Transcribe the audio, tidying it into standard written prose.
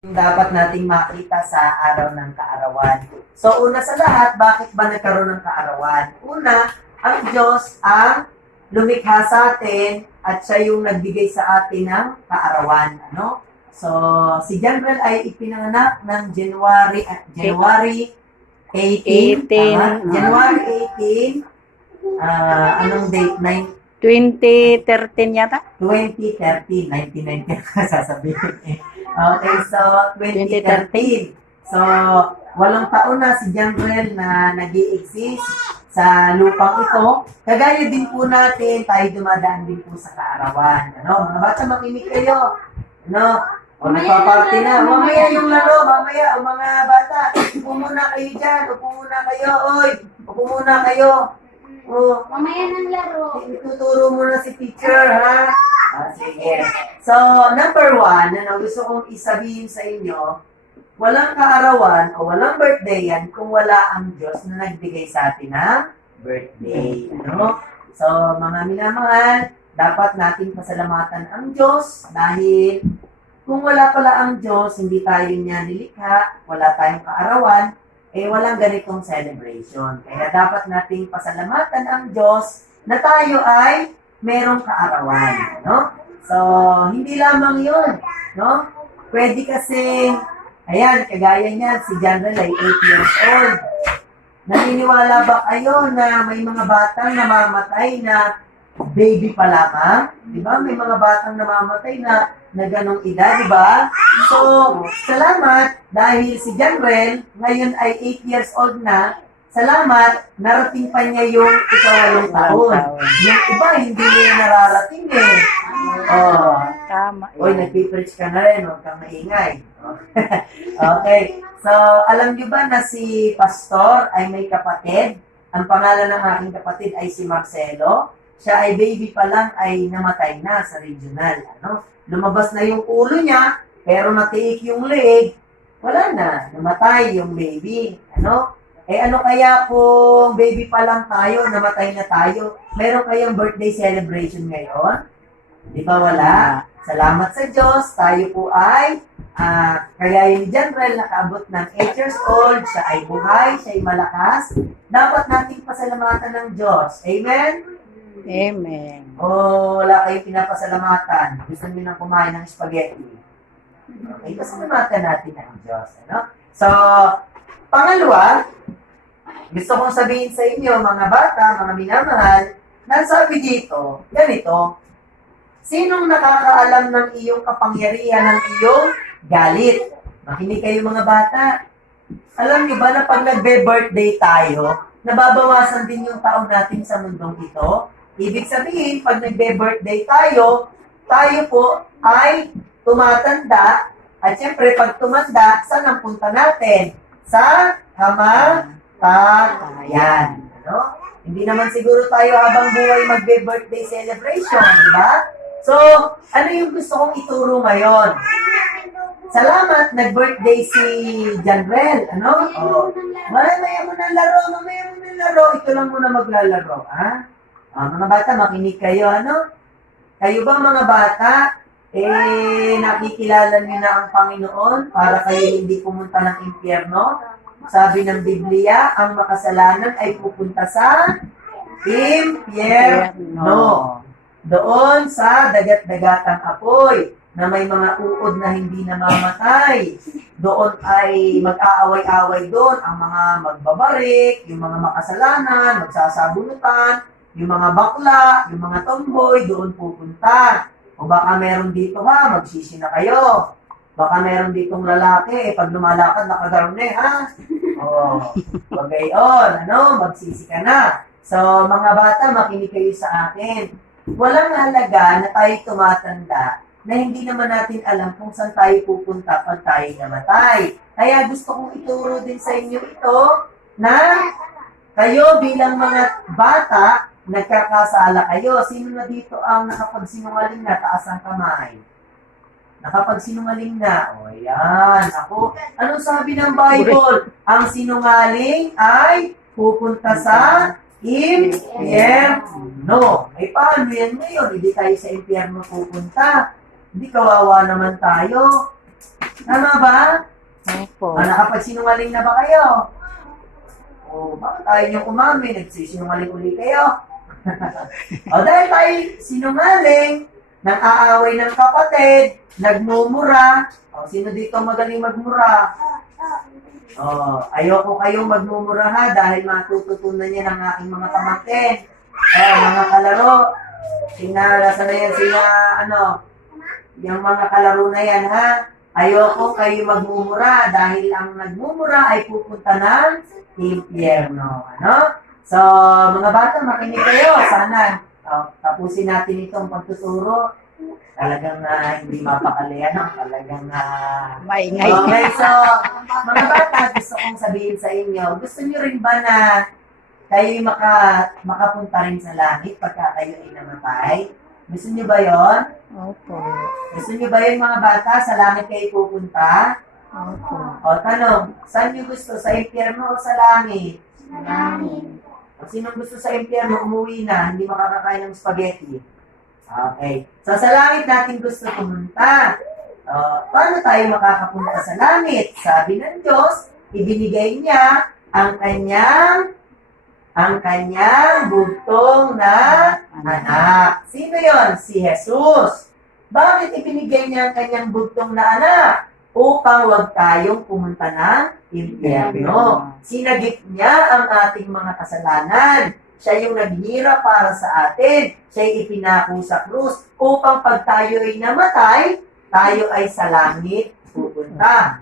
Yung dapat nating makita sa araw ng kaarawan. So, una sa lahat, bakit ba nagkaroon ng kaarawan? Una, ang Diyos ang lumikha sa atin at siya yung nagbigay sa atin ng kaarawan. Ano? So, si Janrel ay ipinanganak ng January 18. Tama? January 18. Anong date? 2013 yata? 2013. 1990 sasabihin eh. Okay, so 2013. So, 8 taon na si Janrel na nag-i-exist sa lupang ito. Kagaya din po natin, tayo dumadaan din po sa kaarawan. Ano? Mga bata, makinig kayo. Ano? O, nagpaparty na. Mamaya yung laro, mamaya. O mga bata, upo muna kayo dyan. Upo muna kayo. Oy, upo muna kayo. O, Mamaya ng laro. ituturo mo na si teacher, ha? Sige. So, number 1, gusto kong isabihin sa inyo, walang kaarawan o walang birthday yan kung wala ang Diyos na nagbigay sa atin ng birthday. Ano? So, mga minamahal, dapat natin pasalamatan ang Diyos dahil kung wala pala ang Diyos, hindi tayo niya nilikha, wala tayong kaarawan, walang ganitong celebration. Kaya dapat nating pasalamatan ang Diyos na tayo ay merong kaarawan. No? So, hindi lamang yun. No? Pwede kasi, ayan, kagaya niya, si Janrel ay 8 years old. Naniniwala ba kayo na may mga batang namamatay na baby pa lamang? Di ba? May mga batang namamatay na ganong edad, di ba? So, salamat dahil si Janrel ngayon ay 8 years old na. Salamat, narating pa niya yung 18 taon. Yung iba, hindi niya nararating eh. Oh. Tama. Uy, nagpipreach ka na rin, huwag kang maingay. Okay. So, alam niyo ba na si Pastor ay may kapatid? Ang pangalan ng aking kapatid ay si Marcelo. Siya ay baby pa lang ay namatay na sa regional. Ano? Lumabas na yung ulo niya, pero natiik yung leg. Wala na, namatay yung baby. Ano? Ano kaya kung baby pa lang tayo, namatay na tayo? Meron kayong birthday celebration ngayon? Di ba wala? Salamat sa Diyos, tayo po ay kaya yung Janrel nakaabot ng 8 years old, siya ay buhay, siya ay malakas. Dapat nating pasalamatan ng Diyos. Amen? Amen. Wala kayong pinapasalamatan. Gusto niyo nang kumain ng spaghetti. Okay, pasalamatan natin ang Diyos. Ano? So, pangalawa, gusto kong sabihin sa inyo, mga bata, mga minamahal, nasabi dito, ganito, sinong nakakaalam ng iyong kapangyarihan ng iyong galit? Makinig kayo mga bata. Alam niyo ba na pag nagbe-birthday tayo, nababawasan din yung taon natin sa mundong ito? Ibig sabihin, pag nagbe-birthday tayo po ay tumatanda, at syempre pag tumanda, saan ang punta natin? Sa kamatayan. Ano? Hindi naman siguro tayo habang buhay magbe-birthday celebration, di ba? So, ano yung gusto kong ituro ngayon? Salamat, nag-birthday si Janrel. Ano? Mamaya mo na laro. Ito lang muna maglalaro. Ha? Mga bata, makinig kayo. Ano? Kayo ba mga bata, nakikilala niyo na ang Panginoon para kayo hindi pumunta ng impyerno? Sabi ng Biblia, ang makasalanan ay pupunta sa impyerno. Doon sa dagat-dagatang apoy na may mga uod na hindi namamatay. Doon ay mag-aaway-away doon ang mga magbabarik, yung mga makasalanan, magsasabunutan, yung mga bakla, yung mga tomboy, doon pupunta. O baka meron dito magsisi na kayo. Baka meron ditong lalaki, pag lumalakad, nakagarne, ha? Wag gayon, magsisi ka na. So, mga bata, makinig kayo sa akin. Walang halaga na tayo tumatanda na hindi naman natin alam kung saan tayo pupunta pag tayo namatay. Kaya gusto kong ituro din sa inyo ito na kayo bilang mga bata, nagkakasala kayo. Sino na dito ang nakapagsinungaling na? Taas ang kamay. Nakapagsinungaling na. O yan. Ako, anong sabi ng Bible? Ang sinungaling ay pupunta sa impyerno. Paano yan ngayon? Hindi tayo sa impyerno pupunta. Hindi kawawa naman tayo. Tama ba? Opo. Nakapagsinungaling na ba kayo? O, bakit tayo niyong umamin? Nagsisinungaling uli kayo? O, dahil tayo sinungaling, nang-aaway ng kapatid, nagmumura. O, sino dito magaling magmura? O, ayoko kayong magmumura ha, dahil matututunan niya ng aking mga pamangkin. Mga kalaro. Tingnan, nasa na yan sila, yung mga kalaro na yan ha. Ayoko kayo magmumura dahil ang nagmumura ay pupunta ng impyerno. So, mga bata, makinig kayo. Sana, tapusin natin itong pagtuturo. Talagang hindi mapakali, Talagang Maingay. Okay, so, mga bata, gusto kong sabihin sa inyo, gusto niyo rin ba na kayo'y makapunta rin sa langit pagka kayo ay namatay? Gusto niyo ba yon? Opo. Gusto niyo ba yun, mga bata? Sa langit kayo pupunta? Opo. O, tanong, saan niyo gusto? Sa impyerno o sa langit? Langit. O, sinong gusto sa impyerno, umuwi na, hindi makakakain ng spaghetti? Okay. So, sa langit natin gusto pumunta. Paano tayo makakapunta sa langit? Sabi ng Diyos, ibinigay niya ang kanyang bugtong na anak. Sino yon? Si Jesus. Bakit ibinigay niya ang kanyang bugtong na anak? Upang wag tayong pumunta ng impyerno. Sinagip niya ang ating mga kasalanan. Siya yung naghirap para sa atin. Siya'y ipinako sa krus upang pag tayo ay namatay, tayo ay sa langit pupunta.